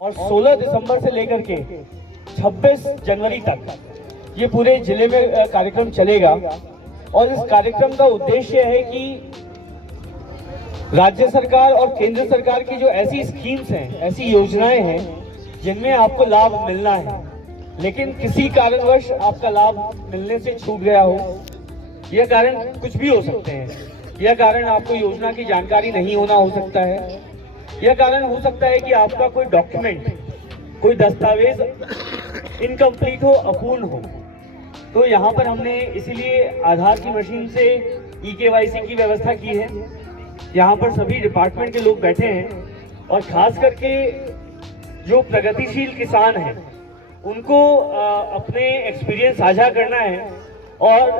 और 16 दिसंबर से लेकर के 26 जनवरी तक ये पूरे जिले में कार्यक्रम चलेगा। और इस कार्यक्रम का उद्देश्य है कि राज्य सरकार और केंद्र सरकार की जो ऐसी स्कीम्स हैं, ऐसी योजनाएं हैं जिनमें आपको लाभ मिलना है, लेकिन किसी कारणवश आपका लाभ मिलने से छूट गया हो। यह कारण कुछ भी हो सकते हैं। यह कारण आपको योजना की जानकारी नहीं होना हो सकता है। यह कारण हो सकता है कि आपका कोई डॉक्यूमेंट, कोई दस्तावेज इनकम्प्लीट हो, अपूर्ण हो। तो यहाँ पर हमने इसीलिए आधार की मशीन से EKYC की व्यवस्था की है। यहाँ पर सभी डिपार्टमेंट के लोग बैठे हैं और खास करके जो प्रगतिशील किसान हैं उनको अपने एक्सपीरियंस साझा करना है। और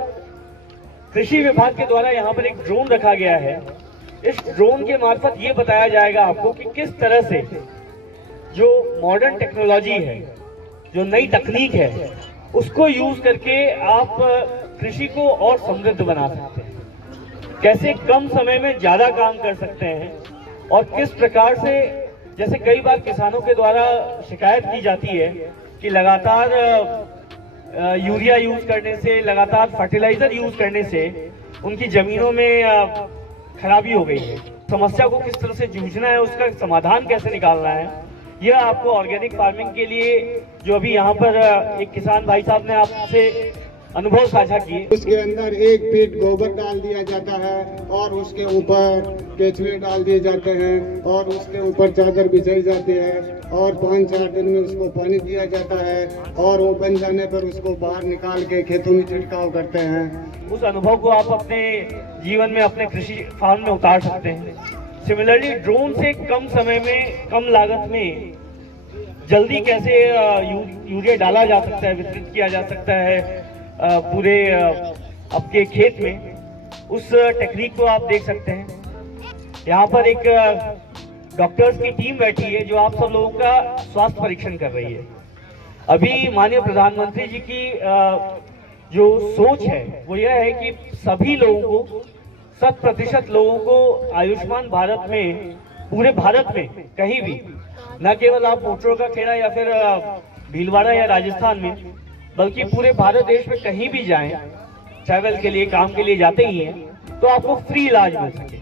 कृषि विभाग के द्वारा यहाँ पर एक ड्रोन रखा गया है। इस ड्रोन के मार्फत ये बताया जाएगा आपको कि किस तरह से जो मॉडर्न टेक्नोलॉजी है, जो नई तकनीक है, उसको यूज करके आप कृषि को और समृद्ध बना सकते हैं, कैसे कम समय में ज्यादा काम कर सकते हैं, और किस प्रकार से, जैसे कई बार किसानों के द्वारा शिकायत की जाती है कि लगातार यूरिया यूज करने से, लगातार फर्टिलाइजर यूज करने से उनकी जमीनों में खराबी हो गई है। समस्या को किस तरह से जूझना है, उसका समाधान कैसे निकालना है, यह आपको ऑर्गेनिक फार्मिंग के लिए, जो अभी यहाँ पर एक किसान भाई साहब ने आपसे अनुभव साझा किए, उसके अंदर 1 फीट गोबर डाल दिया जाता है और उसके ऊपर केचुए डाल दिए जाते हैं और उसके ऊपर चादर बिछाई जाती है और 5-4 दिन में उसको पानी दिया जाता है और वो बन जाने पर उसको बाहर निकाल के खेतों में छिड़काव करते हैं। उस अनुभव को आप अपने जीवन में, अपने कृषि फार्म में उतार सकते हैं। सिमिलरली ड्रोन से कम समय में, कम लागत में जल्दी कैसे यूरिया डाला जा सकता है, वितरित किया जा सकता है पूरे आपके खेत में, उस टेक्निक को आप देख सकते हैं। यहाँ पर एक डॉक्टर्स की टीम बैठी है जो आप सब लोगों का स्वास्थ्य परीक्षण कर रही है। अभी माननीय प्रधानमंत्री जी की जो सोच है वो यह है कि सभी लोगों को, 100% लोगों को आयुष्मान भारत में, पूरे भारत में कहीं भी, न केवल आप मोटरों का खेड़ा या फिर भीलवाड़ा या राजस्थान में, बल्कि पूरे भारत देश में कहीं भी जाएं, ट्रैवल के लिए, काम के लिए जाते ही हैं, तो आपको फ्री इलाज मिल सके।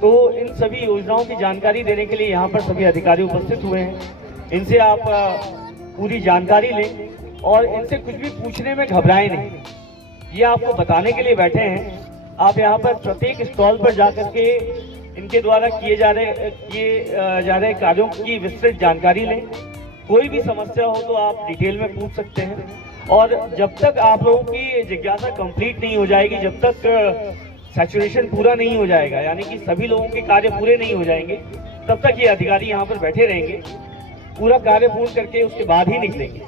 तो इन सभी योजनाओं की जानकारी देने के लिए यहाँ पर सभी अधिकारी उपस्थित हुए हैं। इनसे आप पूरी जानकारी लें और इनसे कुछ भी पूछने में घबराएं नहीं। ये आपको बताने के लिए बैठे हैं। आप यहाँ पर प्रत्येक स्टॉल पर जाकर के इनके द्वारा किए जा रहे कार्यों की विस्तृत जानकारी लें। कोई भी समस्या हो तो आप डिटेल में पूछ सकते हैं। और जब तक आप लोगों की जिज्ञासा कंप्लीट नहीं हो जाएगी, जब तक सैचुरेशन पूरा नहीं हो जाएगा, यानी कि सभी लोगों के कार्य पूरे नहीं हो जाएंगे, तब तक ये अधिकारी यहाँ पर बैठे रहेंगे। पूरा कार्य पूर्ण करके उसके बाद ही निकलेंगे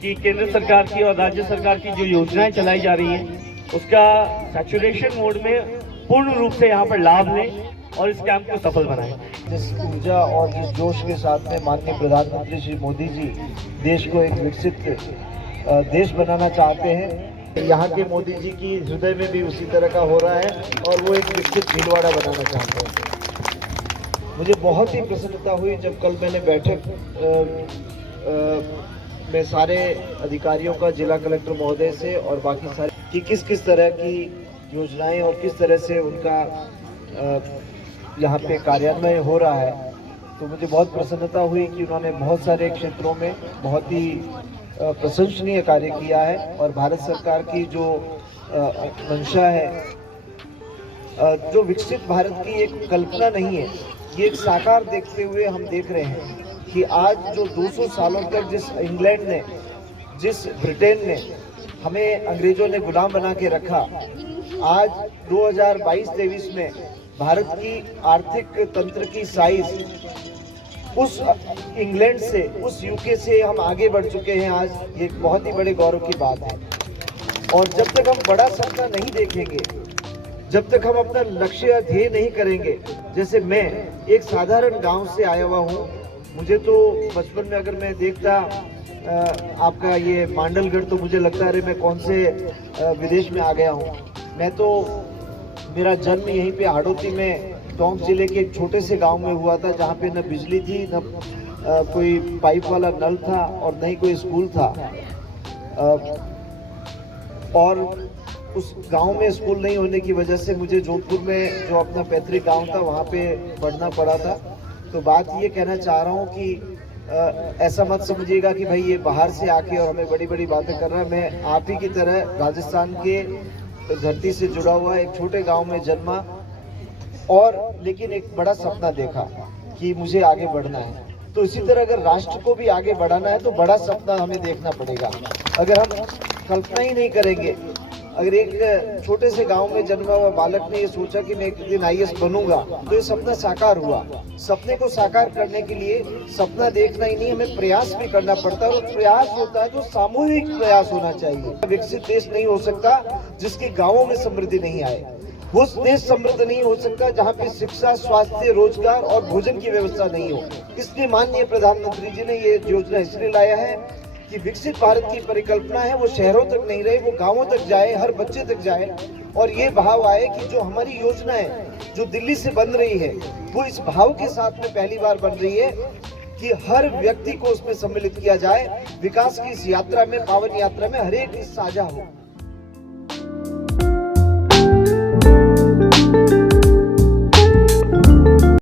कि केंद्र सरकार की और राज्य सरकार की जो योजनाएं चलाई जा रही हैं उसका सैचुरेशन मोड में पूर्ण रूप से यहाँ पर लाभ लें और इस कैंप को सफल बनाएं। जिस ऊर्जा और जिस जोश के साथ में माननीय प्रधानमंत्री श्री मोदी जी देश को एक विकसित देश बनाना चाहते हैं, यहाँ के मोदी जी की हृदय में भी उसी तरह का हो रहा है और वो एक विकसित भीलवाड़ा बनाना चाहते हैं। मुझे बहुत ही प्रसन्नता हुई जब कल मैंने बैठक में सारे अधिकारियों का, जिला कलेक्टर महोदय से और बाकी सारे, कि किस किस तरह की योजनाएं और किस तरह से उनका यहाँ पे कार्यान्वयन हो रहा है। तो मुझे बहुत प्रसन्नता हुई कि उन्होंने बहुत सारे क्षेत्रों में बहुत ही प्रशंसनीय कार्य किया है और भारत सरकार की जो मंशा है, जो विकसित भारत की एक कल्पना नहीं है, ये एक साकार देखते हुए हम देख रहे हैं कि आज जो 200 सालों तक जिस इंग्लैंड ने, जिस ब्रिटेन ने हमें, अंग्रेजों ने गुलाम बना के रखा, आज 2022-23 में भारत की आर्थिक तंत्र की साइज उस इंग्लैंड से, उस यूके से हम आगे बढ़ चुके हैं। आज ये बहुत ही बड़े गौरव की बात है। और जब तक हम बड़ा सपना नहीं देखेंगे जब तक हम अपना लक्ष्य या ध्येय नहीं करेंगे, जैसे मैं एक साधारण गांव से आया हुआ हूँ, मुझे तो बचपन में अगर मैं देखता आपका ये मांडलगढ़ तो मुझे लगता है अरे मैं कौन से विदेश में आ गया हूँ। मैं तो मेरा जन्म यहीं पे हाड़ौती में टोंक जिले के एक छोटे से गांव में हुआ था, जहाँ पे न बिजली थी, न कोई पाइप वाला नल था और न ही कोई स्कूल था। और उस गांव में स्कूल नहीं होने की वजह से मुझे जोधपुर में जो अपना पैतृक गांव था वहाँ पे पढ़ना पड़ा था। तो बात ये कहना चाह रहा हूँ कि ऐसा मत समझिएगा कि भाई ये बाहर से आके और हमें बड़ी बड़ी बातें कर रहा है। मैं आप ही की तरह राजस्थान के धरती से जुड़ा हुआ एक छोटे गांव में जन्मा, और लेकिन एक बड़ा सपना देखा कि मुझे आगे बढ़ना है। तो इसी तरह अगर राष्ट्र को भी आगे बढ़ाना है तो बड़ा सपना हमें देखना पड़ेगा। अगर हम कल्पना ही नहीं करेंगे, अगर एक छोटे से गांव में जन्मा हुआ बालक ने ये सोचा कि मैं एक दिन IAS बनूंगा, तो ये सपना साकार हुआ। सपने को साकार करने के लिए सपना देखना ही नहीं, हमें प्रयास भी करना पड़ता है, और प्रयास होता है तो सामूहिक प्रयास होना चाहिए। विकसित देश नहीं हो सकता जिसके गाँवों में समृद्धि नहीं आए। वो देश समृद्ध नहीं हो सकता जहाँ पे शिक्षा, स्वास्थ्य, रोजगार और भोजन की व्यवस्था नहीं हो। इसलिए माननीय प्रधानमंत्री जी ने ये योजना इसलिए लाया है कि विकसित भारत की परिकल्पना है वो शहरों तक नहीं रहे, वो गांवों तक जाए, हर बच्चे तक जाए, और ये भाव आए कि जो हमारी योजना है जो दिल्ली से बन रही है वो इस भाव के साथ में पहली बार बन रही है कि हर व्यक्ति को उसमें सम्मिलित किया जाए। विकास की इस यात्रा में, पावन यात्रा में हर एक साझा हो।